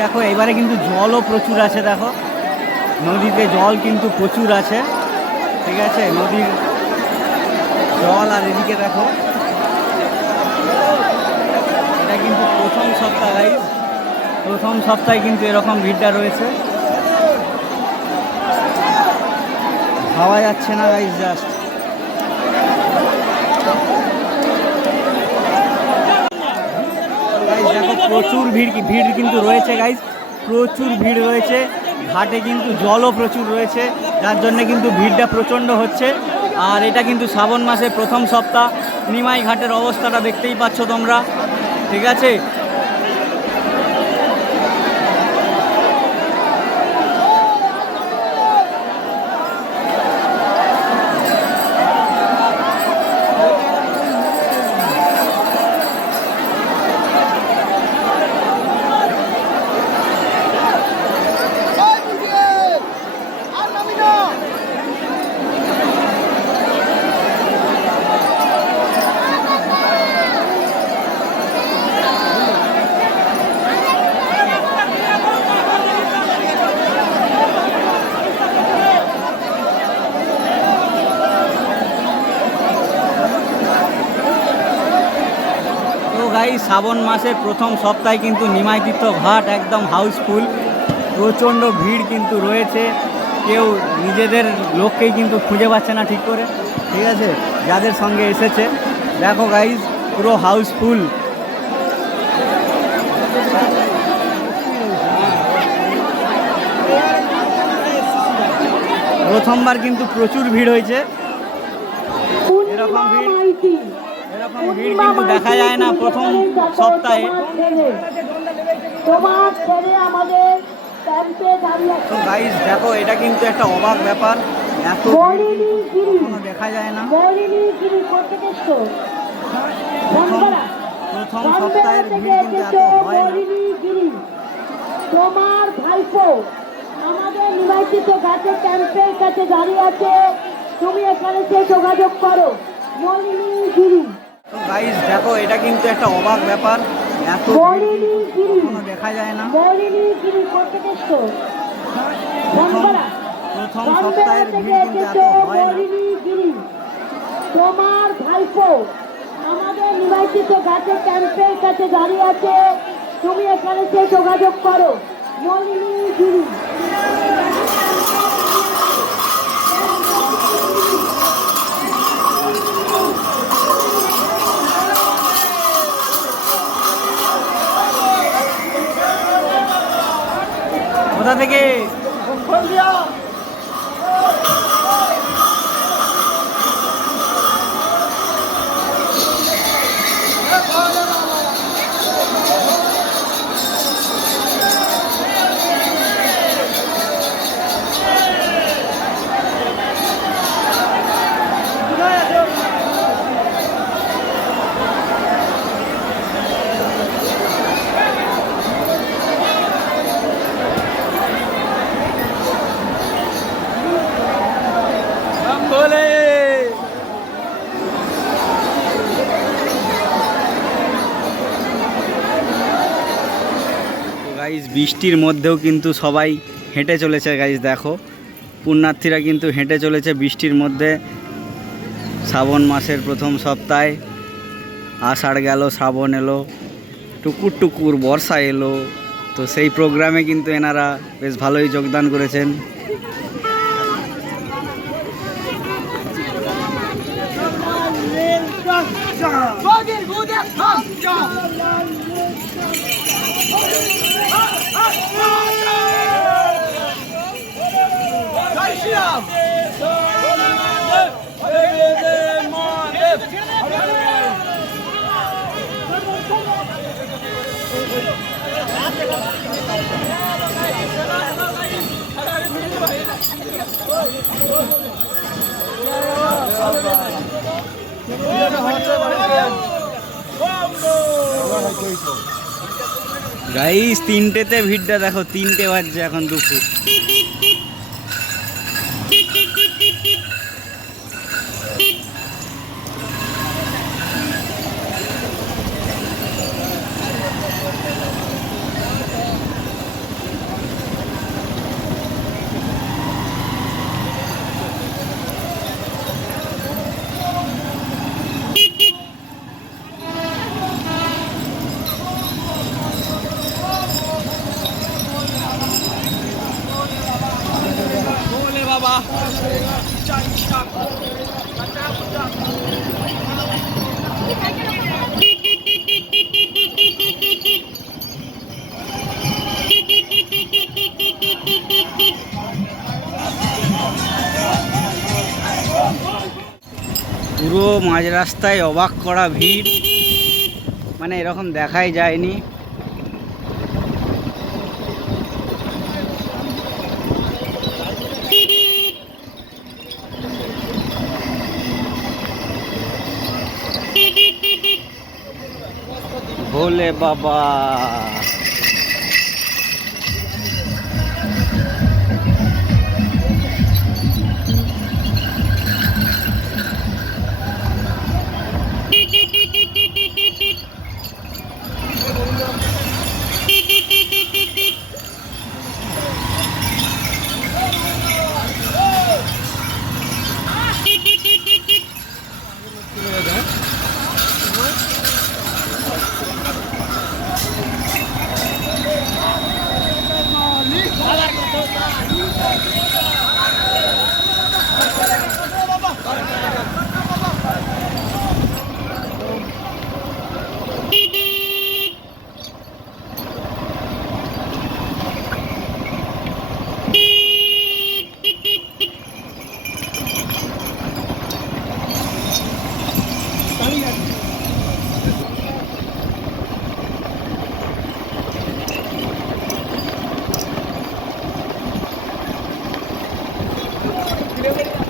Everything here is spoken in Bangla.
দেখো, এবারে কিন্তু জলও প্রচুর আছে, দেখো। নদীতে জল কিন্তু প্রচুর আছে। ঠিক আছে, নদীর জল আর এদিকে দেখো। এটা কিন্তু প্রথম সপ্তাহ প্রথম সপ্তাহে কিন্তু এরকম ভিড়টা রয়েছে। ভাবা যাচ্ছে না গাইজ জাস্ট গাইজ দেখো প্রচুর ভিড় ভিড় কিন্তু রয়েছে গাইজ প্রচুর ভিড় রয়েছে। ঘাটে কিন্তু জলও প্রচুর রয়েছে। যার জন্যে কিন্তু ভিড়টা প্রচণ্ড হচ্ছে। আর এটা কিন্তু শ্রাবণ মাসের প্রথম সপ্তাহ। নিমাই ঘাটের অবস্থাটা দেখতেই পাচ্ছ তোমরা। ঠিক আছে? গাই শ্রাবণ মাসের প্রথম সপ্তাহে কিন্তু নিমাইতীর্থ ঘাট একদম হাউসফুল। প্রচণ্ড ভিড় কিন্তু রয়েছে। কেউ নিজেদের লোককেই কিন্তু খুঁজে পাচ্ছে না ঠিক করে। ঠিক আছে? যাদের সঙ্গে এসেছে। দেখো গাইজ পুরো হাউসফুল। প্রথমবার কিন্তু প্রচুর ভিড় হয়েছে। এরকম ভিড়। এরকম ভিড় কিন্তু দেখা যায় না প্রথম সপ্তাহে। তো গাইজ দেখো এটা কিন্তু একটা অবাক ব্যাপার। এত দেখা যায় না। প্রথম প্রথম সপ্তাহের ভিড় কিন্তু এত হয় না। তোমার ভাইপো আমাদের নির্বাচিত গাছের ক্যাম্পের কাছে দাঁড়িয়ে আছে। তুমি এখানে সে যোগাযোগ করো। মৌলিনী গিরি তো গাইজ দেখো এটা কিন্তু একটা অবাক ব্যাপার। এত দেখা যায় না। প্রথম সপ্তাহের ভিড় কিন্তু এত হয় না। তোমার ভাইপো আমাদের নির্বাচিত গাছের ক্যাম্পের কাছে দাঁড়িয়ে আছে। তুমি এখানে সে যোগাযোগ করো। মলিনী গিরি থেকে? বৃষ্টির মধ্যেও কিন্তু সবাই হেঁটে চলেছে গাইজ দেখো পুণ্যার্থীরা কিন্তু হেঁটে চলেছে বৃষ্টির মধ্যে শ্রাবণ মাসের প্রথম সপ্তাহে আষাঢ় গেল শ্রাবণ এলো টুকুর টুকুর বর্ষা এলো তো সেই প্রোগ্রামে কিন্তু এনারা বেশ ভালোই যোগদান করেছেন গাইস তিনটেতে ভিড়টা দেখো তিনটে বাজছে এখন দুপুর। মাঝ রাস্তায় অবাক করা ভিড়। মানে এরকম দেখাই যায়নি। ভোলে বাবা। মুখটা তো